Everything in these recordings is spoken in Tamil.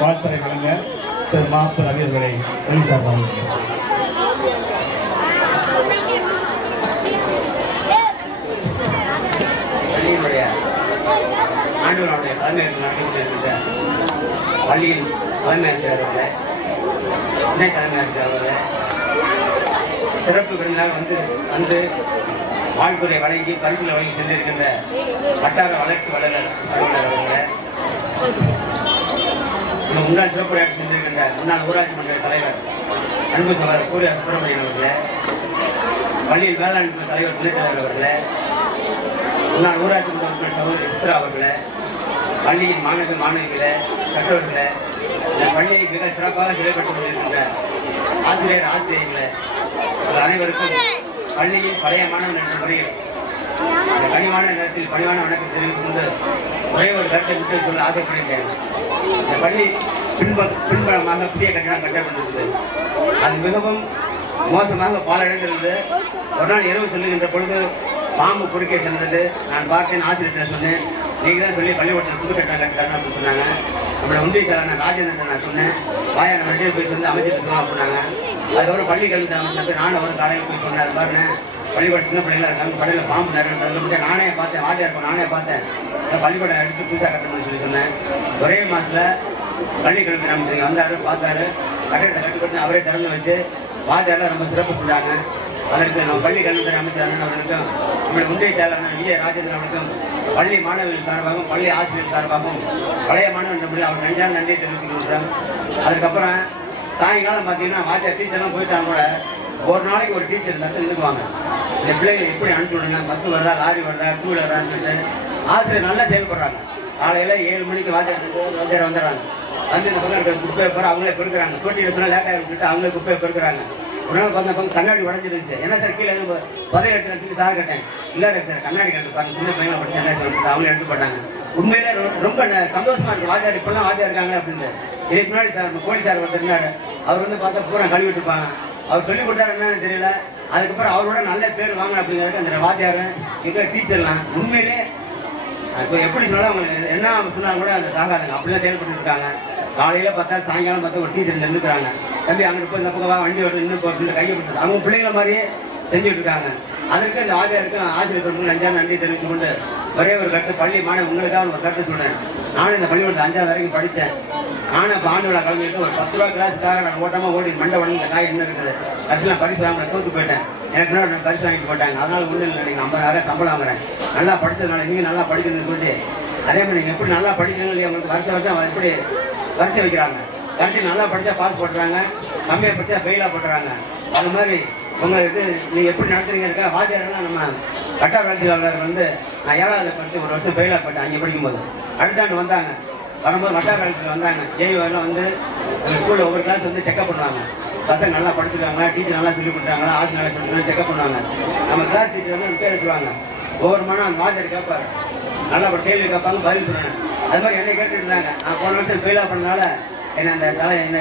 வாழ்த்துறை வழங்க திரு மாப்பு ரவி அவர்களை ரவி சார் வழங்குகிறார். பள்ளியினுடைய பள்ளியில் தலைமையில் நடந்து பள்ளியின் தலைமை ஆசிரியர் சிறப்பு விருந்தாக வந்து வந்து வாழ்த்துறை வழங்கி பரிசுகளை வழங்கி சென்றிருக்கின்ற வட்டார வளர்ச்சி வல்லுநர் அலுவலர் நம்ம முன்னாள் சிறப்புரையாற்றி சென்றிருக்கின்ற முன்னாள் ஊராட்சி மன்ற தலைவர் அன்பு சகோதரர் சூர்யா சுப்பிரமணியன் அவர்களே பள்ளியில் வேளாண்மை தலைவர் துணைத் தலைவர் அவர்களே முன்னாள் ஊராட்சி மன்ற உறுப்பினர் சகோதரி சித்ரா அவர்களே பள்ளியின் மாணவ மாணவிகளே கற்றோர்களே இந்த பள்ளியை மிக சிறப்பாக செயல்பட்டு கொண்டிருக்கின்ற ஆசிரியர் ஆசிரியர்களே அனைவருக்கும் பள்ளியின் பழைய மாணவன் என்ற முறையில் இந்த கனிவான நேரத்தில் பணிவான வணக்கம் தெரிவித்துக் கொண்டு ஒரே ஒரு கருத்தை விட்டு சொல்ல ஆசைப்படுகிறேன் இந்த பள்ளி பின்ப பின்பலமாக புதிய கட்டணம் கட்டப்பட்டிருந்தது அது மிகவும் மோசமாக பாலடைந்திருந்தது. ஒரு நாள் இரவு சொல்லுகின்ற பொழுது பாம்பு குறுக்கே சென்றது. நான் பார்த்தேன் ஆசிரியர்கிட்ட சொன்னேன். நீங்கள் தான் சொல்லி பள்ளிக்கூடத்தில் புது கட்டணம் கட்டி தரணும் அப்படின்னு சொன்னாங்க. நம்மளோட ஒன்றிய நான் ராஜேந்திரன் நான் சொன்னேன். வாயா நம்ம போய் சொல்லி அமைச்சர் சொல்லலாம் அப்படின்னாங்க அதுக்கப்புறம் பள்ளி கல்வி அமைச்சர் நானும் அவர் காலையில் போய் சொன்னார். பாருங்க பள்ளிக்கூட சின்ன பிள்ளைங்களா இருக்காங்க. பள்ளியில் பாம்பு நிறைய நானே பார்த்தேன் வாத்தியார் நானே பார்த்தேன். பள்ளிக்கூடம் அடித்து புதுசாக கட்டணும்னு சொல்லி சொன்னேன். ஒரே மாதத்தில் பள்ளிக்கிழமை கல்வி அமைச்சர் பார்த்தாரு. கட்டடத்தை கட்டுப்படுத்தி அவரே திறந்து வச்சு வாத்தியாரெல்லாம் ரொம்ப சிறப்பு செஞ்சாங்க. அதற்கு நம்ம பள்ளி கல்வித்துறை அமைச்சர் அவர்களுக்கும் நம்முடைய முந்தைய செயலாளர் விஜய ராஜேந்திரன் அவர்களுக்கும் பள்ளி மாணவர்கள் சார்பாகவும் பள்ளி ஆசிரியர் சார்பாகவும் பழைய மாணவன் என்ற முறையில் அவர் நன்றான நன்றியை தெரிவித்துக் கொள்கிறோம் அதுக்கப்புறம் சாயங்காலம் பார்த்தீங்கன்னா வாத்தியார் டீச்சர்லாம் போயிட்டாங்க கூட ஒரு நாளைக்கு ஒரு டீச்சர் இந்த நின்றுக்குவாங்க. இந்த பிள்ளைகளை எப்படி அனுப்பிச்சு விடுங்க பஸ் வருதா லாரி வருதா டூ வீலரான்னு சொல்லிட்டு ஆசிரியர் நல்லா செயல்படுறாங்க. காலையில் ஏழு மணிக்கு வாத்தியார் வாத்தியார் வந்துடுறாங்க. வந்து இந்த குப்பை குப்பையை போகிற அவங்களே பெருக்கிறாங்க. தொட்டியில் சொன்னால் லேட்டாக விட்டுட்டு அவங்களே குப்பையை பெருக்கிறாங்க. ஒரு நாள் பார்த்த பக்கம் கண்ணாடி உடஞ்சிருந்துச்சு. என்ன சார் கீழே எதுவும் பதவி எடுத்து சார் கேட்டேன். இல்லை சார் கண்ணாடி கண்டு பாருங்க சின்ன பையனை படிச்சு என்ன சார் அவங்களே எடுத்து போட்டாங்க. உண்மையிலே ரொம்ப சந்தோஷமா இருக்கு. வாத்தியார் இப்பெல்லாம் வாத்தியார் இருக்காங்க அப்படின்னு. இதுக்கு முன்னாடி சார் நம்ம போலீஸ் சார் ஒருத்தர் அவர் வந்து பார்த்தா பூரா கழுவி விட்டுப்பாங்க அவர் சொல்லி கொடுத்தாரு என்னன்னு தெரியல. அதுக்கப்புறம் அவரோட நல்ல பேர் வாங்க அப்படிங்கிறதுக்கு அந்த வாத்தியார் எங்க டீச்சர்லாம் உண்மையிலே ஸோ எப்படி சொன்னாலும் அவங்க என்ன சொன்னாலும் கூட அந்த சாகாதுங்க அப்படிலாம் செயல்பட்டு இருக்காங்க காலையில் பார்த்தா சாயங்காலம் பார்த்தா ஒரு டீச்சர் நின்றுக்கிறாங்க தம்பி அங்கிட்டு போய் இந்த பக்கம் வண்டி வருது நின்று போ அப்படின்னு கையை பிடிச்சது அவங்க பிள்ளைங்கள மாதிரியே செஞ்சுட்டு இருக்காங்க அதற்கு அந்த ஆசிரியருக்கும் ஆசிரியர் அஞ்சாவது நன்றி தெரிவித்து கொண்டு ஒரே ஒரு கட்டு பள்ளி மாணவ உங்களுக்காக ஒரு கட்டு சொன்னேன் நானும் இந்த பள்ளிக்கூடத்தில் அஞ்சாவது வரைக்கும் படித்தேன். நானும் இப்போ ஆண்டு விழா கலந்துட்டு ஒரு பத்து ரூபா கிளாஸுக்காக நான் ஓட்டமாக ஓடி மண்டை உடனே இந்த காய் என்ன இருக்குது கடைசியில் பரிசு வாங்க தூக்கு போயிட்டேன். எனக்கு முன்னாடி நான் பரிசு வாங்கிட்டு போட்டாங்க அதனால ஒன்றும் இல்லை நீங்கள் ஐம்பதாயிரம் சம்பளம் வாங்குறேன். நல்லா படித்ததுனால நீங்கள் நல்லா படிக்கணும்னு சொல்லி அதே மாதிரி நீங்கள் எப்படி நல்லா படிக்கணும் இல்லையா உங்களுக்கு வருஷம் வருஷம் எப்படி பரிசு வைக்கிறாங்க. பரிசு நல்லா படித்தா பாஸ் பண்ணுறாங்க கம்மியாக படித்தா ஃபெயிலாக பண்ணுறாங்க அது மாதிரி உங்களுக்கு நீங்கள் எப்படி நடத்துறீங்க வாத்தியாரெல்லாம் நம்ம கட்டா வளர்ச்சியாளர் வந்து நான் ஏழாவது படித்து ஒரு வருஷம் ஃபெயிலாக போட்டேன் அங்கே படிக்கும்போது. அடுத்த ஆண்டு வந்தாங்க. வரும்போது வட்டார காலேஜில் வந்தாங்க. ஜேயு வந்து ஸ்கூலில் ஒவ்வொரு கிளாஸ் வந்து செக்அப் பண்ணுவாங்க. பசங்க நல்லா படிச்சிருக்காங்களா டீச்சர் நல்லா சொல்லி கொடுத்தாங்களா ஆசை நல்லா சொல்லி செக்அப் பண்ணுவாங்க. நம்ம கிளாஸ் டீச்சர் வந்து பேர் வச்சுருவாங்க. ஒவ்வொரு மனம் அந்த வாத்தியார் கேட்பாரு. நல்லா ஒரு கேள்வி கேட்பாங்க பதில் சொன்னாங்க அது மாதிரி என்னை கேட்டுட்டு இருந்தாங்க. நான் போன வருஷம் ஃபெயிலாக பண்ணனால என்ன அந்த தலை என்ன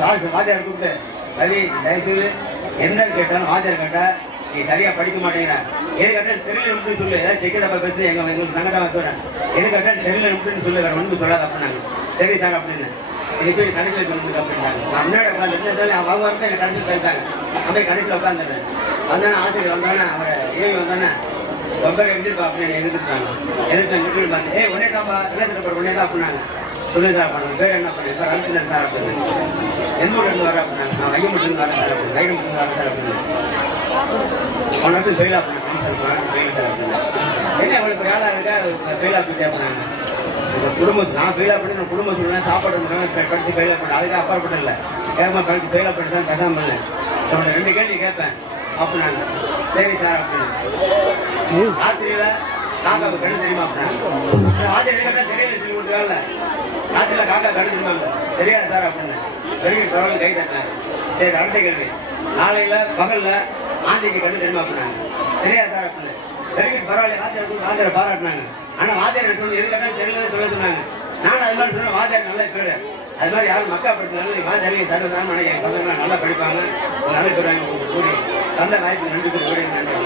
சாஸ் வாத்தியார் கூப்பிட்டு ரவி தயவுசெய்து என்ன கேட்டாலும் வாத்தியார் கேட்டால் நீ சரியாக படிக்க மாட்டேங்கிற. எது கேட்டாலும் தெரியல அப்படின்னு சொல்லு. ஏதாவது செக்க தப்பா பேசுறது எங்கள் எங்களுக்கு சங்கடம் வைக்கிறேன் எது கேட்டாலும் தெரியல அப்படின்னு சொல்லு வேறு ஒன்றும் சொல்லாத அப்படின்னாங்க. சரி சார் அப்படின்னு. போய் கடைசியில் சொல்லுங்க அப்படின்னாங்க நான் முன்னாடி உட்காந்துட்டு அவங்க வந்து எனக்கு கடைசியில் போயிருக்காங்க அப்படியே கடைசியில் உட்காந்துருந்தேன் வந்தானே ஆசிரியர் வந்தானே அவரை ஏவி வந்தானே ரொம்ப எழுதிருப்பா அப்படின்னு எழுதிருக்காங்க எழுதி நிற்கணும் பார்த்து ஏ உடனே தான்ப்பா கடைசியில் சொல்ல உடனே தான் அப்படின்னாங்க. சொல்லி சார் பண்ண பேர் என்ன பண்ணு சார் அனுப்பிச்சு சார் அப்படின்னு எந்த ஊர்லேருந்து வர அப்படின்னாங்க. நான் ஐயம் மட்டும் வர சார் அப்படின்னு ஐயம் மட்டும் வர சார் அப்படின்னு போன வருஷம் ஃபெயிலாக பண்ணேன் சார் ஃபெயில் சார் அப்படின்னு என்ன அவளுக்கு வேலை இருக்கா? ஃபெயில் ஆகிட்டே அப்படின்னாங்க குடும்பம் நான் ஃபெயிலாக பண்ணி நான் குடும்ப சூழ்நிலை சாப்பாடு படிச்சு ஃபெயிலாக பண்ணேன் அதுக்கு அப்பாற்பட்ட இல்லை. வேகமாக படிச்சு ஃபெயிலாக பண்ணி தான் பேசாமல் பண்ணேன் அவனை ரெண்டு கேள்வி கேட்பேன். அப்படின்னாங்க. சரி சார் அப்படின்னு ராத்திரியில காக்காவுக்கு கண்ணு தெரியுமா அப்படின்னா ராத்திரி கேட்டால் தெரியல சொல்லி கொடுக்குறாங்கல்ல ராத்திரியில காக்கா கண்ணு தெரியுமாங்க தெரியாது சார் அப்படின்னு சரி பரவாயில்ல கை தட்டினாங்க சரி அடுத்த கேள்வி. நாளையில பகல்ல ஆந்திக்கு கண்ணு தெரியுமா அப்படின்னாங்க. தெரியாது சார் அப்படின்னு சரி பரவாயில்ல வாத்தியார் வாத்தியாரை பாராட்டினாங்க. ஆனால் வாத்தியார் சொல்லி எது கேட்டாலும் தெரியலன்னு சொல்ல சொன்னாங்க. நானும் அது மாதிரி சொன்னேன் வாத்தியார் நல்ல பேரு அது மாதிரி யாரும் மக்கா படிச்சாலும் வாத்தியாரையும் தருவதான்னு நினைக்கிறேன். பசங்க நல்லா படிப்பாங்க. நல்ல பேர் கூறி தந்த வாய்ப்பு நன்றி கூறி நன்றி.